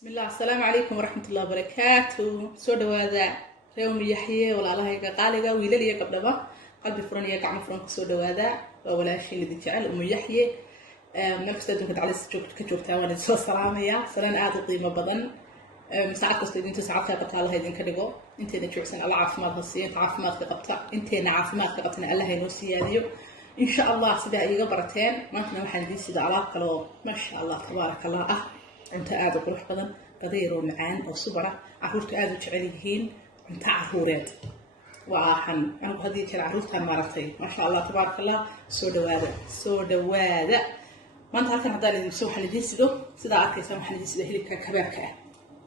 بسم الله السلام عليكم ورحمة الله وبركاته. سو دوادا ريوم يحيى ولا الله يقاليغا ويلاليا قبدبا قلبي فرن يا قعم فرن سو دوادا ولا شيء اللي جعل ام يحيى نفس دونك على كجوجتا وانا سو سلاميا سلام aad u qiimo badan saacad kasta inta saacadka qabta Allah idin ka dhigo inteena joogsan Allah caafimaad ha siiyo caafimaadka qabta inteena caafimaadka qabtana Allah inoo siyaadiyo insha Allah sida iiga barateen maanta waxaan idin sida alaab kale oo ma sha Allah tabarakallah أنت قاعد قروح بدن قدير ومعان أو صبرة عروت قاعد وتعليهين أنت عرورات وعحن أنا هذه كل عروتها مرتين ما شاء الله تبارك الله سود وادة ما أنت هكذا هذا يسوي حلدي سدو سداعك يسوي حلدي سدو هلك كبرك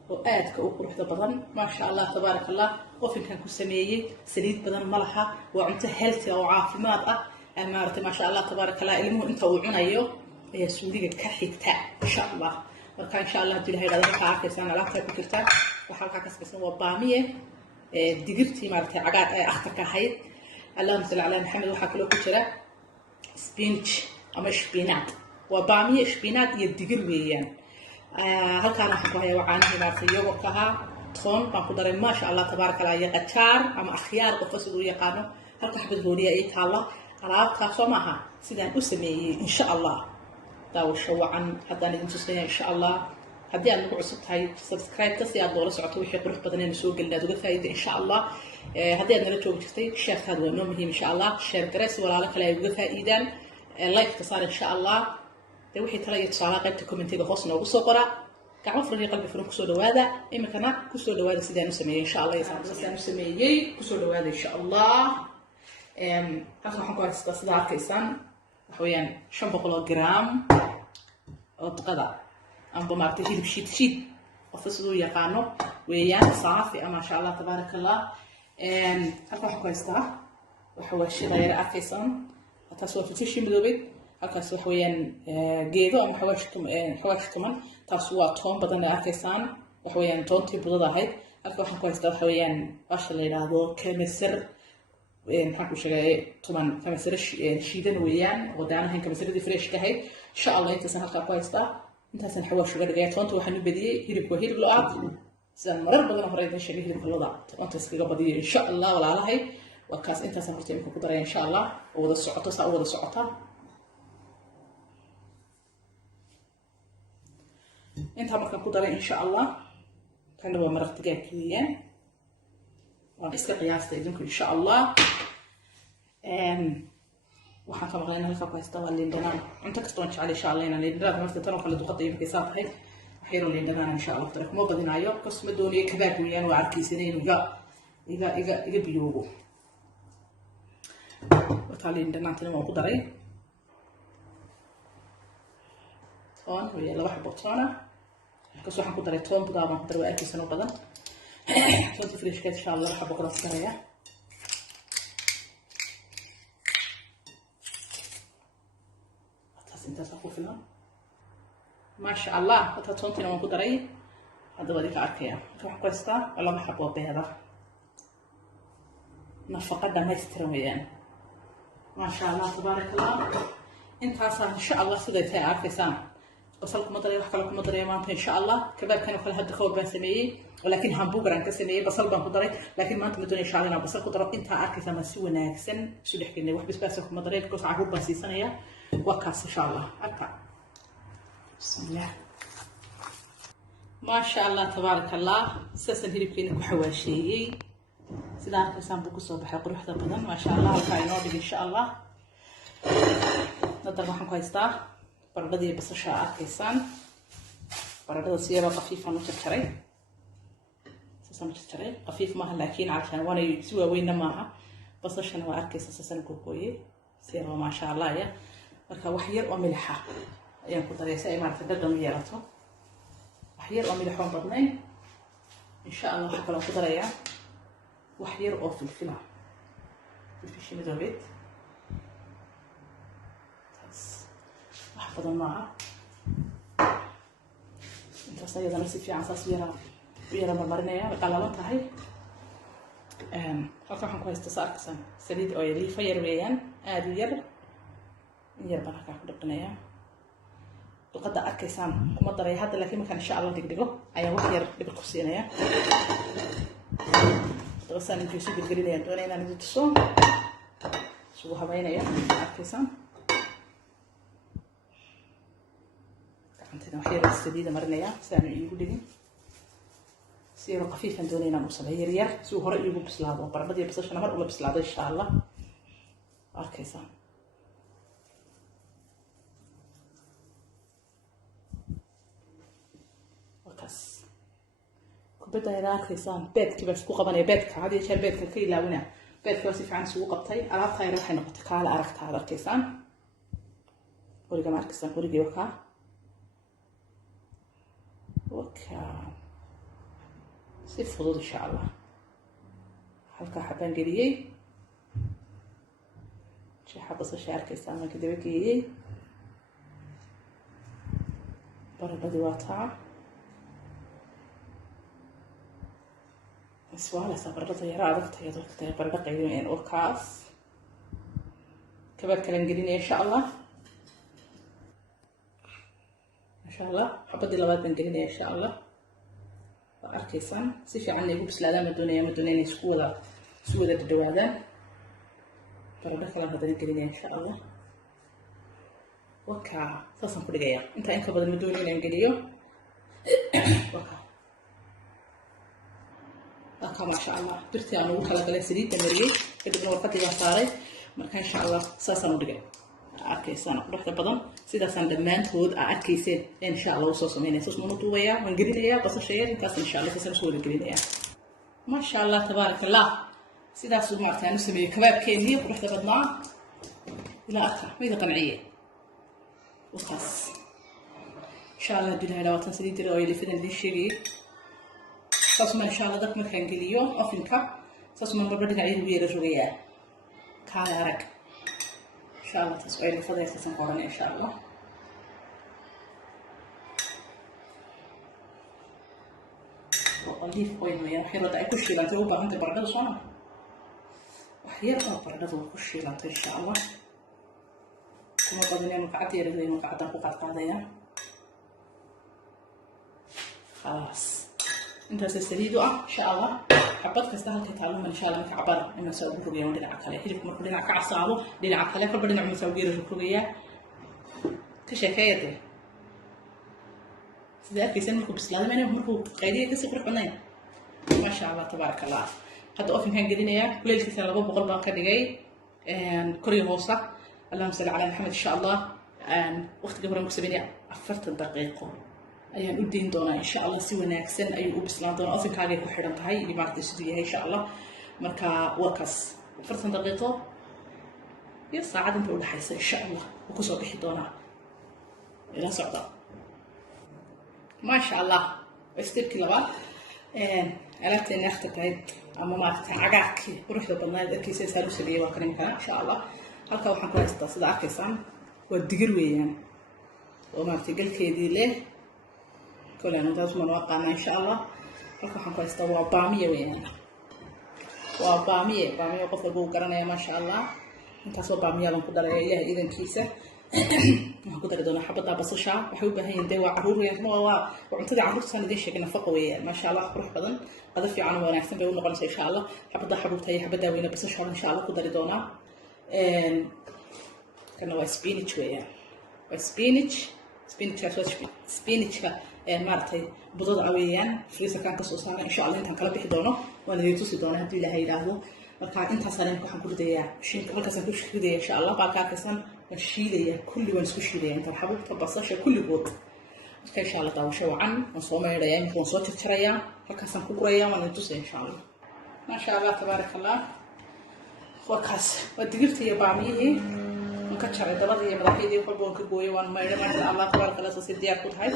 وقاعد كأقروح بدن ما شاء الله تبارك الله وفي كان كسمية سليد بدن ملحة وأنت هلتي أو عافمات أمارة ما شاء الله تبارك الله اللي أنت وعنايو هي سورية كحيكتا إن شاء الله marka insha Allah hadii ilaahay dadka ka arkaysan alaabta ku jirta waxa ka kasbaysan waa baamiye digirtii maartay cagaar ay akhtarka ahayd Allahumma salli ala Muhammad waxa kale ku jira spinach ama spinat waa baamiye spinat iyo digir weeyaan halkaan waxa ku haya wacaanihii maartay yogurkaha toon baan ku daray ma sha Allah tabarakallah ya qajaar ama akhyaar qof sidoo yaqaano halka xabad hooriya ay taala alaabta Soomaha sidaan u sameeyay insha Allah داوشوا عن حتى ننتظر إن شاء الله هدي أنا نقول صوتها سبسكرايب كسي أدور سعته وحي قروح بدنا نسوق اللي دوقة فايدة إن شاء الله هدي أنا نرجو بتستي شير هذا ونوم هي إن شاء الله شير درس ولا على كلا يوقف فايدة لايك تصار إن شاء الله توحي ترى يتصال قد تكومنتي بخصنا وبصقرة كعرف رجع قلبي فرن كسر هذا إما كنا كسر هذا سيدنا نسميه إن شاء الله يسمع سيدنا نسميه كسر هذا إن شاء الله هذا حكوا استصدار كيسان حويان 500 جرام أطقدا أم بمارتي هيد بشيت وفصلوا يقانو ويان صافي ما شاء الله تبارك الله هكذا حكوا يستا وحواشي غير أكيسان تسوى في تشي مدوبيت هكذا حويان جيدو أم حواش كمان تسوى توم بدن أكيسان وحويان توم تبضا هيد هكذا حكوا يستا حويان واش اللي يراهدو كمسر نحكوا شيء طبعا كمسر شيدن ويان ودانا هن كمسر دي فريش كهي إن شاء الله أنت سنحكي كويسة أنت سنحوش شغل جاي تونت وحنو بدي هيرب وهيرب لقط سن مرة بدنا فريدين شيء هيرب لقط أنت سكيجا بدي إن شاء الله ولا على هاي وكاس أنت سنحكي منكم قدرة إن شاء الله وده السعطة سأوده السعطة أنت مركب قدرة إن شاء الله كانوا مرة تجاي كذيان وإسك قياس تيجينكم إن شاء الله waxaan ka maqlaynaa halka ku haysta waa liindhanaan inta kastoon jecel insha Allah inaan liindhanaan marka tan kala duqada iyo kiisaab tahay waxaynu liindhanaan insha Allah tara kuma badinayo kasma dooniyo kabaad weeyaan waa arkiisaneen iga biyoogo wata liindhanaan tan waan ku daray toon way laba xabo toona kaso waxaan ku daray toon budaa baan ku daray waa arkiisanoo badan toonta fresh ka insha Allah xabo kala saraya انت تاخذها ما شاء الله تطونتنا ما قدري هذا وديك عاركيا روح كويستا ولا ما حبوا بهذا نفقه ما يسترويان ما شاء الله تبارك الله انت صار ان شاء الله سديتي عارفيسان بصلكم مدري وحكى لكم مدري ما ان شاء الله كباب كانوا في هذا خوب بسميه ولكن همبوغر ان كسميه بصل بان قدري لكن ما انت مدوني ان شاء الله بصل قدرت انت عارفيسا ما سوى ناكسن سو دحكني wax بس مدري كوس عقوب بسيسنيا وكاس إن شاء الله أكا بسم الله ما شاء الله تبارك الله سلسل هيرب كينك وحواشي سيدان كسان بوكو صباح قروح بدن ما شاء الله وكاينو إن شاء الله نضرب waxaan ku haystaa baradhadii basasha arkaysan baradhada siyaba qafiif aan u jarjaray sasan jarjaray qafiif maaha laakiin عشان waana si waaweyn maaha basashana waa arkaysan sasan ku gooyay siyaba ma sha Allah ya marka wax yar oo milix ah ayaan ku daray si ay maartay dhadhan yeelato wax yar oo milix oo badnayn insha Allah waxa kale ku daraya wax yar oo filfil ah filfil midowgeed wax badan ma aha inta sayidana si fiican saas yara marmarinaya qalalan tahay halka waxaan ku haystaa saarkasan saliid oo yar weeyaan aad yar يربنا كاكو دقنايا duqada arkaysaan kuma daray hadda laakiin markaan insha Allah dhigdhigo ayaan wax yar dhibir ku siinaya dabasaan intuu isu gelgelinayaan doonaya inaan idin tuso isugu habeynaya arkaysaan gacantayda wax yar saliida marinaya si aan iigu dhigin si yar qafiifan doonaya inaan u sameeyo yar si uu hore iigu bislaado baradhadii basashana mar ula bislaado insha Allah arkaysaan kubadda ay arkaysan beedkii baa isku qabanaya beedka hadii jeer beedka ka ilaawina beedka si fiican isugu qabtay alaabta ay waxay noqotay kaala aragtaada arkaysan qoriga ma arkaysan qoriga waka si fudud insha Allah halka xabaan geliyay jeexa basasha arkaysan ma kadib geeyay baradhadi waa taa سؤال سافر رضي رادك تيجي برد قيمين وكاس كبر كلام قلينا إن شاء الله إن شاء الله حبدي لغات من قلينا إن شاء الله أركيسان سيفي عني يقول بس لا مدونين سكولا الدوادة برد كلام هذا قلينا إن شاء الله وكا صاصا كل جاية أنت إنك بدل مدونين قليو وكا ما شاء الله برتي أنا وكلا قلة سديد تمرين كده ورقتي بصاري مركان إن شاء الله ساسا ودقي أركيسان رحت بدن سيدا سان دمان تود أركيسين إن شاء الله وصوص مني صوص منطوية من قرينيا بس الشيء كاس إن شاء الله ساسا سوى قرينيا ما شاء الله تبارك الله سيدا سوق مرتين نسمي كباب كيني ورحت بدنا إلى أكثر ما إذا قنعية وخاص إن شاء الله بدنا لو تنسديد الرواية اللي فينا الشيء ساسما إن شاء الله دك مكان قليو أفنكا ساسما بربدنا عيد وير رجوية كالا رك إن شاء الله تسوي فضيلة ساسما قرنا إن شاء الله والليف قوي ويا حيرة ده كل شيء لا تروح أنت برد صنع وحيرة برد كل شيء لا إن شاء الله كم قدنا مقعدة رجلي مقعدة فقط قاعدة خلاص انت سيستريدو ان شاء الله حبات كستاهل كتعلم ان شاء الله كعبر اما سوي رقيه ودنا عقله هيك مركو دنا كعصابو دنا عقله كل بدنا مسوي رقيه كشكايته سيدا كيسن مركو بسلام انا مركو قيديه كسي قرحنين ما شاء الله تبارك الله هذا اوفن كان قدينيا كل كيسن لبا بقول بان كدغاي كوري هوسا اللهم صل على محمد ان شاء الله وقت قبل كسبني 40 دقيقه ayaan u deyn doonaa insha Allah si wanaagsan ayuu u bislaan doonaa afinkaaga ku xiran tahay dhibaatada sidii yahay insha Allah marka warkaas 40 daqiiqo iyo saacad inta u dhaxaysa insha Allah ku soo bixi doonaa ila socda ma sha Allah stepki labaad alaabta neexta tahay ama maartay cagaarkii quruxda badnayd arkaysa saaru sabiye waa karin kara insha Allah halka waxaan ku haystaa sida arkaysaan waa digir weeyaan oo maartay galkeedii leh كل أنا داس من واقعنا إن شاء الله راح نكون استوى بامية وين وبامية قفل بو قرنا يا ما شاء الله أنت سو بامية لون قدر يا إذا كيسة ما قدر دونا حبة بس شاء وحبة هي ندوا عرور يا ما وعنتدي عرور سنة دي شيء نفقه ويا ما شاء الله روح بدن هذا في عنه وانا أحسن بيقول نقول إن شاء الله حبة حبوبتها هي حبة داوينا بس شاء إن شاء الله قدر دونا كنا وسبينش ويا وسبينش سبينش maartay budada aweyaan friisa kan ka soo saaray insha Allah intaan kala bixi doono waan idin tusi doonaa hadii Ilaahay yiraahdo marka intaas aan waxaan ku ridayaa shinka markaas aan ku ridayaa insha Allah baa ka kasan shiilaya kulli waan isku shiilaya inta xabubta basasha kulli bood marka insha Allah daawasho wacan aan soo meeydaya intaan soo tirtiraya halkaas aan ku gurayaa waan idin tusi insha Allah ma sha Allah tabarakallah wakaas wadigirta iyo baamiyihii ka jaray dabadii iyo madaxdii waxba ka gooyay waan meeydhay ma sha Allah tabarakallah soo diyaar ku tahay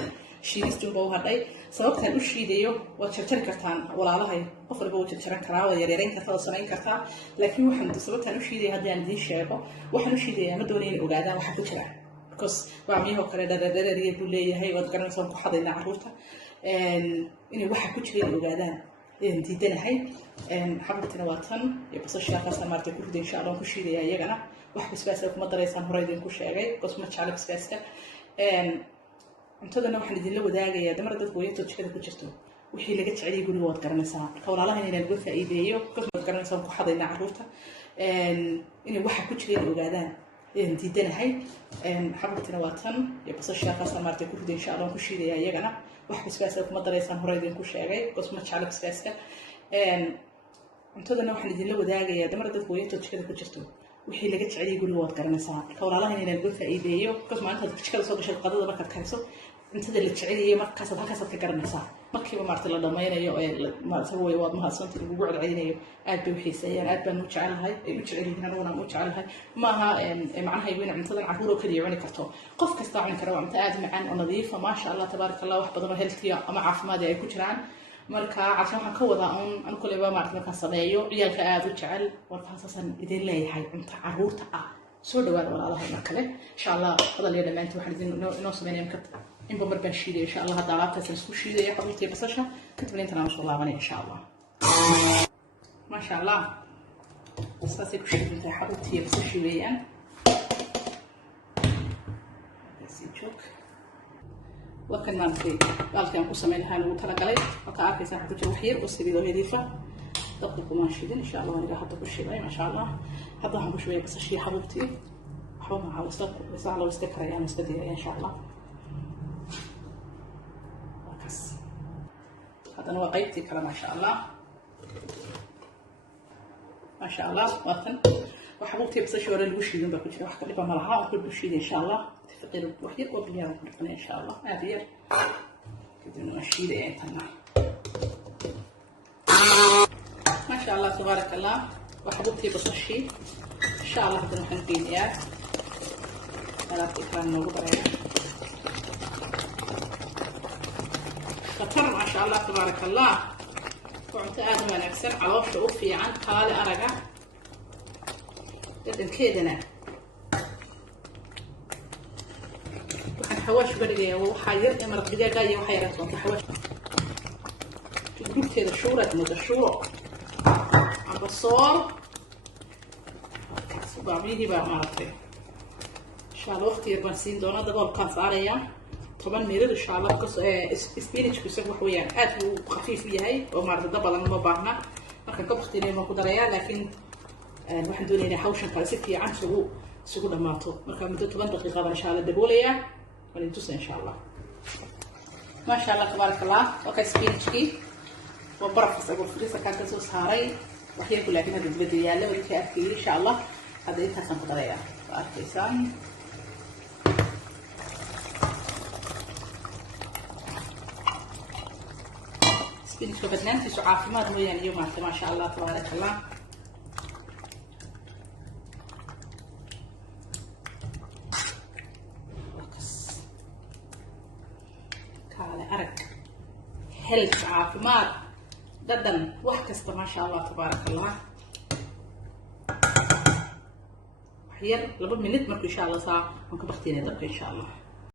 shiidistan buu hadhay sababtan u shiidayo waa jarjar kartaan walaalahay qof walba uu jarjaran karaa waa yareeyn kartaa oo sanayn kartaa laakiin waxaan sababtan u shiiday hadii aan idin sheego waxaan u shiidayaa ma doonayn in ogaadaan waxa ku jira because waa miyaha kale dhereeriye buu leeyahay wad garanaysan ku xadayna caruurta inay waxa ku jira in ogaadaan diidanahay xabtana waa tan iyo basasha kaas maartay ku riday insha Allah ku shiidaya iyagana wax basbaas kuma dareysaan hore idin ku sheegay because ma jecel basbaaska cuntadana waxaan idinla wadaagayaa damar dad hooyato jikada ku jirto wixii laga jecel yahay guriga waad garanaysaa marka walaalaha inaan uga faa'iideeyo waad garanaysaa ku xadaynaa carruurta inay waxa ku jira inay ogaadaan ayaan diidanahay xabagtina waa tan iyo basasha qaasaan maartay ku riday insha allah ku shiidaya iyagana wax basbaaska kuma daraysaan hore idinku sheegay because ma jecla basbaaska cuntadana waxaan idinla wadaagayaa damar dad hooyato jikada ku jirto wixii laga jecel yahay guriga waad garanaysaa marka walaalaha inaan uga faa'iideeyo because maalintaad jikada soo gashay qadada markaad kariso cuntada la jecel yahay markaasaad halkaasaad ka garanaysaa markiiba maartay la dhammaynayo waad mahadsantahay lagugu celcelinayo aad bay u xiiseeyaan aad baan u jecelahay ay u jecel yihiin aniguna aan u jecelahay maaha macnahaygu in cuntadan carruur oo keliya cuni karto qof kastaa cuni kara waa cunto aad macaan oo nadiifa maasha allah tabaaraka allah wax badan oo healthiya ama caafimaad ay ku jiraan marka cashaan waxaan ka wadaa anu koleyba maartay markaan sameeyo ciyaalka aad u jecel warkaasaasan idin leeyahay cunto carruurta ah soo dhawaada walaalaha mar kale insha allah hadal iyo dhammaantii waxaan idin inoo sameynaya marka in bambar baan shiidaya insha allah hadda alaabtaas isku shiidaya xabuubta iyo basasha kadibna intan aan soo laabanaya insha allah maasha allah saasay ku shiidantahay xabuubta iyo basashii weeyaan sii joog waa kan maartay baalkii aan ku samayn lahaa ugu talagalay halka arkaysaa waxaa ku jira wax yar oo saliid oo nadiifa dabka kumaan shiidin insha allah aniga hadda ku shiiday maasha allah hadda waxaan ku shubaya basashii xabuubtii waxba maca isla loo iska karayaan iska diyaaya insha allah هذا هو قيبتي كلام ما شاء الله ما شاء الله واتن وحبوبتي بس شو اللي وش يدون بكل شيء واحد اللي بمرها وكل بشيء إن شاء الله تفقير وحيد وبيان إن شاء الله هذه كده نمشي ذي تنا ما شاء الله تبارك الله وحبوبتي بس شيء إن شاء الله هذا نحن فين يا هذا كلام موجود عليه ما شاء الله تبارك الله وعنت آدم ونكسر عوض شوف في عن قال أرجع جدا كيدنا وحنحوش برجع وحير إمر بدأ جاي وحيرت وحنحوش تقول كده شورة مد الشورة عم بصور بعمله بقى مرتين إن شاء الله أختي برسين دونا ده بالقاس عليا طبعا ميرد إن شاء الله قص سبينش كسر وحويان أدو خفيف فيها وما رد دبل أنا ما بعنا ما كان كبختي لي ما قدريا لكن الواحد دون هنا حوشن كاسيتي عن سوق دماطو ما كان مدة 8 دقيقة إن شاء الله دبوليا وننتوس إن شاء الله ما شاء الله تبارك الله وكاي سبينش كي وبرفس أقول فريسة كانت تسوس هاري وحيا كل لكن هذا بدي يلا ولكن أكيد إن شاء الله هذا يتحسن قدريا فأركيسان سبينش وبدنانتي سو عافماد مويان اليوم ما شاء الله تبارك الله كالي أرك هيلث عافماد ددن وحكست ما شاء الله تبارك الله وحير لابد من نتمرك إن شاء الله ساعة ونكون بختينا دبك إن شاء الله